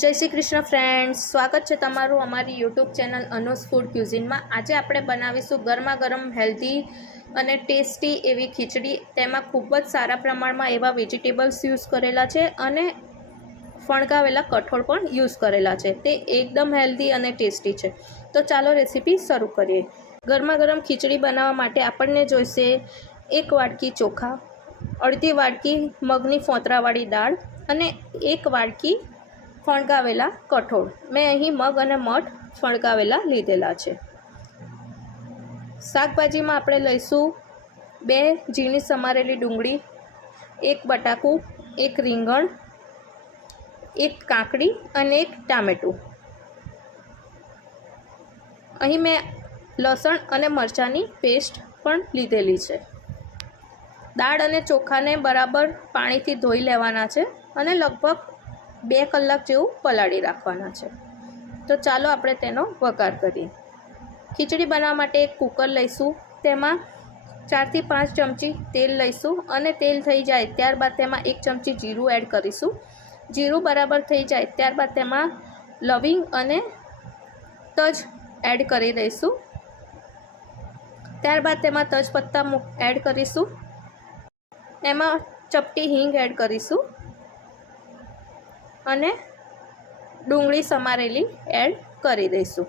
जय श्री कृष्ण फ्रेंड्स, स्वागत है तमारू अमारी यूट्यूब चैनल अनुज फूड क्यूजिन में। आज आपणे बनावीशुं गरमा गरम हेल्धी अने टेस्टी एवी खीचड़ी। तेमां खूब ज सारा प्रमाण में एवा वेजिटेबल्स यूज करेला छे अने फणगावेला कठोळ पण यूज करेला छे। ते एकदम हेल्धी अने टेस्टी छे। तो चालो रेसिपी शरू करीए। गरमा गरम खीचड़ी बनाववा माटे आपणने जोईशे 1 वाटकी चोखा, अर्धी वाटकी मगनी फोतरावाળી दाळ अने 1 वाटकी फणगावेला कठोळ। मैं अहीं मग अने मठ फणगावेला लीधेला छे। शाकभाजी में आपणे लईशुं 2 झीणी समारेली डુંગળી, 1 बटाकू, 1 રીંગણ, 1 કાકડી અને 1 ટામેટું। અહીં મેં લસણ અને મરચાંની પેસ્ટ પણ લીધેલી છે। દાળ અને ચોખાને બરાબર પાણીથી ધોઈ લેવાના છે અને લગભગ 2 કલાક જેવું પલાળી રાખવાના છે। તો ચાલો આપણે તેનો વઘાર કરીએ। ખીચડી બનાવવા માટે એક કુકર લઈશું, તેમાં 4 થી 5 ચમચી તેલ લઈશું અને તેલ થઈ જાય ત્યારબાદ તેમાં 1 ચમચી જીરું એડ કરીશું। જીરું બરાબર થઈ જાય ત્યારબાદ તેમાં લવિંગ અને તજ એડ કરી દઈશું। ત્યારબાદ તેમાં તજપત્તા એડ કરીશું, એમાં ચપટી હિંગ એડ કરીશું અને ડુંગળી સમારેલી એડ કરી દઈશું।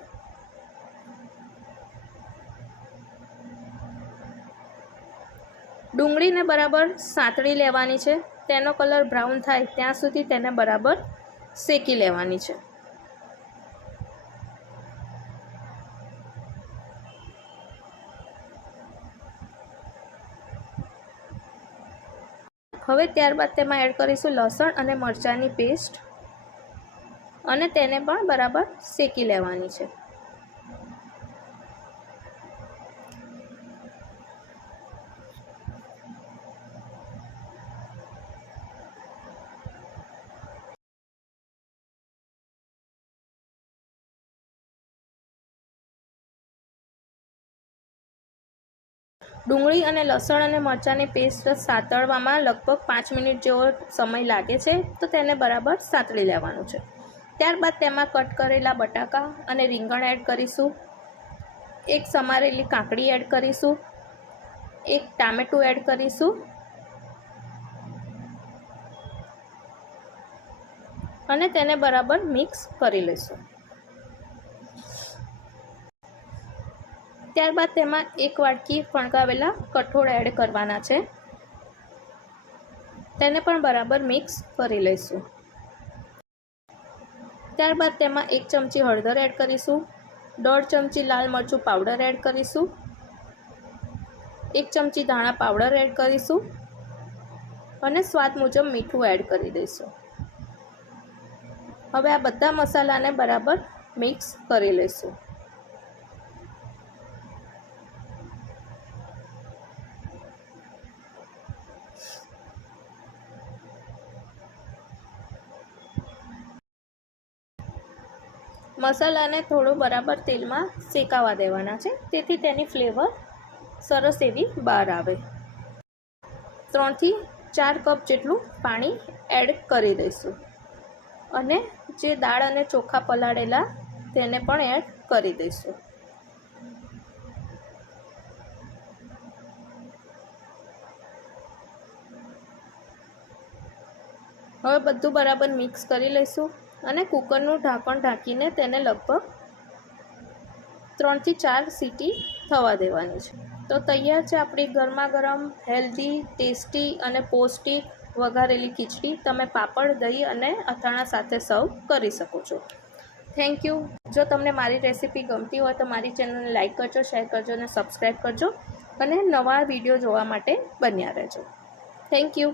ડુંગળીને બરાબર સાંતળી લેવાની છે, તેનો કલર બ્રાઉન થાય ત્યાં સુધી તેને બરાબર શેકી લેવાની છે। હવે ત્યારબાદ તેમાં એડ કરીશું લસણ અને મરચાંની પેસ્ટ અને તેને પણ બરાબર શેકી લેવાની છે। ડુંગળી અને લસણ અને મરચાંની પેસ્ટ સાતળવામાં લગભગ 5 મિનિટ જેવો સમય લાગે છે, તો તેને બરાબર સાતળી લેવાનું છે। ત્યારબાદ તેમાં કટ કરેલા બટાકા અને રીંગણ એડ કરીશું, 1 સમારેલી કાકડી એડ કરીશું, 1 ટામેટું એડ કરીશું અને તેને બરાબર મિક્સ કરી લઈશું। ત્યારબાદ તેમાં 1 વાટકી ફણગાવેલા કઠોળ એડ કરવાના છે, તેને પણ બરાબર મિક્સ કરી લઈશું। ત્યારબાદ તેમાં 1 ચમચી હળદર એડ કરીશું, 1.5 ચમચી લાલ મરચું પાવડર એડ કરીશું, 1 ચમચી ધાણા પાવડર એડ કરીશું અને સ્વાદ મુજબ મીઠું એડ કરી દઈશું। હવે આ બધા મસાલાને બરાબર મિક્સ કરી લઈશું। મસાલાને થોડો બરાબર તેલમાં શેકાવા દેવાના છે, તેથી તેની ફ્લેવર સરસ એવી બહાર આવે। 3 થી 4 કપ જેટલું પાણી એડ કરી દઈશું અને જે દાળ અને ચોખા પલાળેલા તેને પણ એડ કરી દઈશું। હવે બધું બરાબર મિક્સ કરી લઈશું અને કુકરનું ઢાંકણ ઢાંકીને તેને લગભગ 3 થી 4 સીટી થવા દેવાની છે। તો તૈયાર છે આપણી ગરમા ગરમ હેલ્ધી, ટેસ્ટી અને પૌષ્ટિક વઘારેલી ખીચડી। તમે પાપડ, દહીં અને અથાણા સાથે સર્વ કરી શકો છો। Thank you. જો તમને મારી રેસિપી ગમતી હોય તો મારી ચેનલને લાઇક કરજો, શેર કરજો અને સબસ્ક્રાઈબ કરજો અને નવા વિડીયો જોવા માટે બન્યા રહેજો। Thank you.